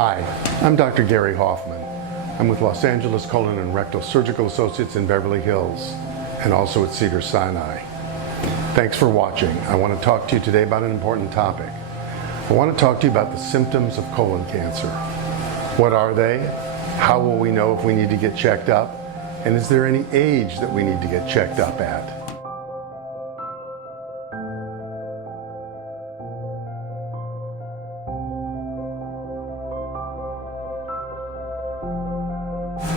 Hi, I'm Dr. Gary Hoffman. I'm with Los Angeles Colon and Rectal Surgical Associates in Beverly Hills and also at Cedars-Sinai. Thanks for watching. I want to talk to you today about an important topic. I want to talk to you about the symptoms of colon cancer. What are they? How will we know if we need to get checked up? And is there any age that we need to get checked up at?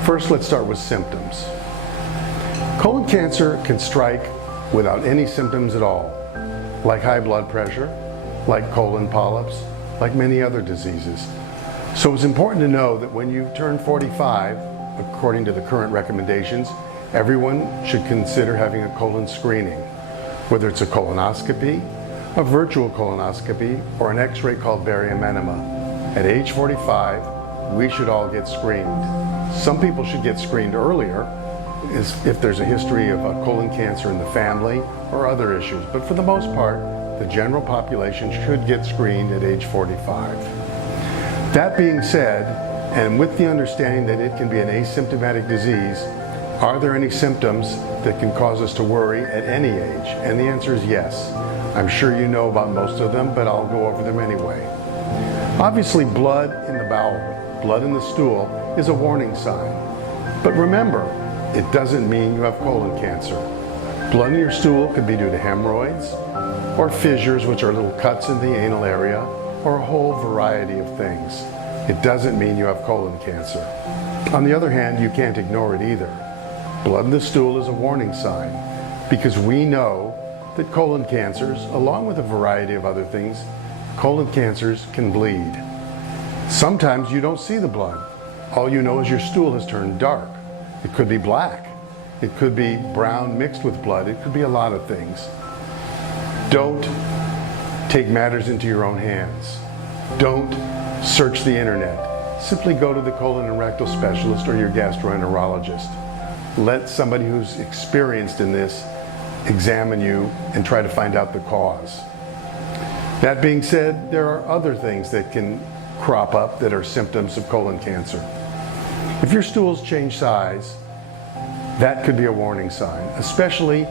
First, let's start with symptoms. Colon cancer can strike without any symptoms at all, like high blood pressure, like colon polyps, like many other diseases. So it's important to know that when you turn 45, according to the current recommendations, everyone should consider having a colon screening, whether it's a colonoscopy, a virtual colonoscopy, or an X-ray called barium enema. At age 45, we should all get screened. Some people should get screened earlier if there's a history of a colon cancer in the family or other issues. But for the most part, the general population should get screened at age 45. That being said, and with the understanding that it can be an asymptomatic disease, are there any symptoms that can cause us to worry at any age? And the answer is yes. I'm sure you know about most of them, but I'll go over them anyway. Obviously, blood in the bowel, blood in the stool, is a warning sign. But remember, it doesn't mean you have colon cancer. Blood in your stool could be due to hemorrhoids, or fissures, which are little cuts in the anal area, or a whole variety of things. It doesn't mean you have colon cancer. On the other hand, you can't ignore it either. Blood in the stool is a warning sign because we know that colon cancers, along with a variety of other things, colon cancers can bleed. Sometimes you don't see the blood. All you know is your stool has turned dark. It could be black. It could be brown mixed with blood. It could be a lot of things. Don't take matters into your own hands. Don't search the internet. Simply go to the colon and rectal specialist or your gastroenterologist. Let somebody who's experienced in this examine you and try to find out the cause. That being said, there are other things that can crop up that are symptoms of colon cancer. If your stools change size, that could be a warning sign, especially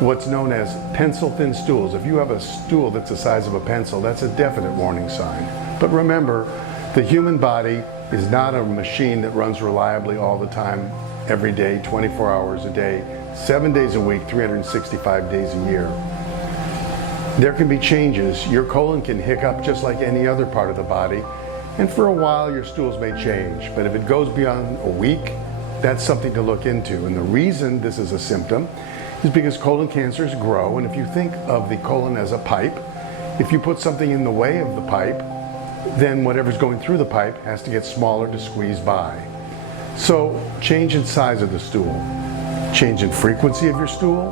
what's known as pencil-thin stools. If you have a stool that's the size of a pencil, that's a definite warning sign. But remember, the human body is not a machine that runs reliably all the time, every day, 24 hours a day, 7 days a week, 365 days a year. There can be changes. Your colon can hiccup just like any other part of the body, and for a while your stools may change. But if it goes beyond a week, that's something to look into. And the reason this is a symptom is because colon cancers grow, and if you think of the colon as a pipe, if you put something in the way of the pipe, then whatever's going through the pipe has to get smaller to squeeze by. So change in size of the stool, change in frequency of your stool,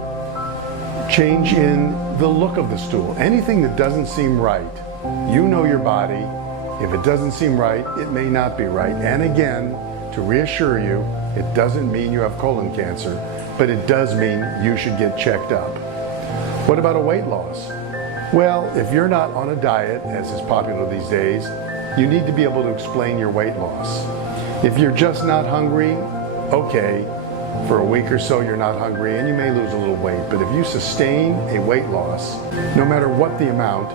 change in the look of the stool. Anything that doesn't seem right, you know your body. If it doesn't seem right, it may not be right. And again, to reassure you, it doesn't mean you have colon cancer, but it does mean you should get checked up. What about a weight loss? Well, if you're not on a diet, as is popular these days, you need to be able to explain your weight loss. If you're just not hungry, okay, for a week or so you're not hungry and you may lose a little weight, but if you sustain a weight loss, no matter what the amount,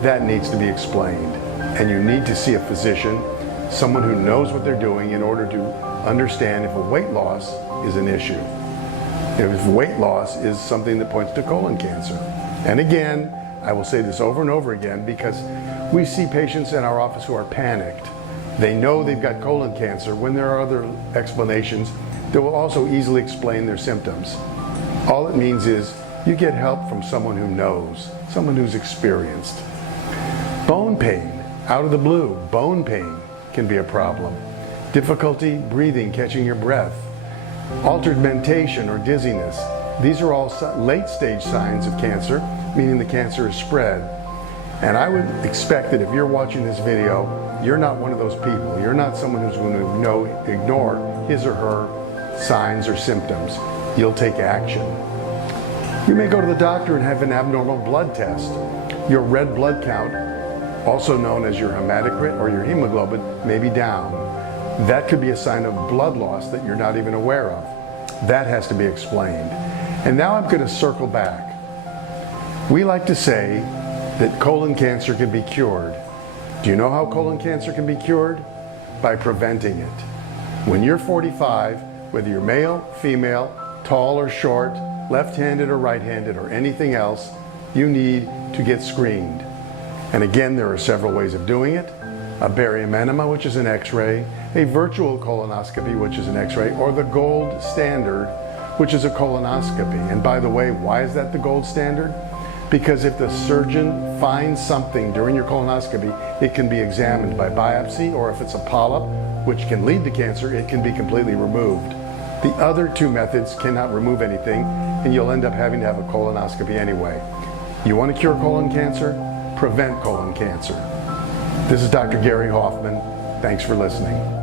that needs to be explained. And you need to see a physician, someone who knows what they're doing, in order to understand if a weight loss is an issue. If weight loss is something that points to colon cancer. And again, I will say this over and over again because we see patients in our office who are panicked. They know they've got colon cancer when there are other explanations that will also easily explain their symptoms. All it means is you get help from someone who knows, someone who's experienced. Bone pain. Out of the blue, bone pain can be a problem. Difficulty breathing, catching your breath, altered mentation or dizziness. These are all late stage signs of cancer, meaning the cancer is spread. And I would expect that if you're watching this video, you're not one of those people. You're not someone who's going to ignore his or her signs or symptoms. You'll take action. You may go to the doctor and have an abnormal blood test. Your red blood count also known as your hematocrit or your hemoglobin, may be down. That could be a sign of blood loss that you're not even aware of. That has to be explained. And now I'm going to circle back. We like to say that colon cancer can be cured. Do you know how colon cancer can be cured? By preventing it. When you're 45, whether you're male, female, tall or short, left-handed or right-handed or anything else, you need to get screened. And again, there are several ways of doing it. A barium enema, which is an x-ray, a virtual colonoscopy, which is an x-ray, or the gold standard, which is a colonoscopy. And by the way, why is that the gold standard? Because if the surgeon finds something during your colonoscopy, it can be examined by biopsy, or if it's a polyp, which can lead to cancer, it can be completely removed. The other two methods cannot remove anything, and you'll end up having to have a colonoscopy anyway. You want to cure colon cancer? Prevent colon cancer. This is Dr. Gary Hoffman. Thanks for listening.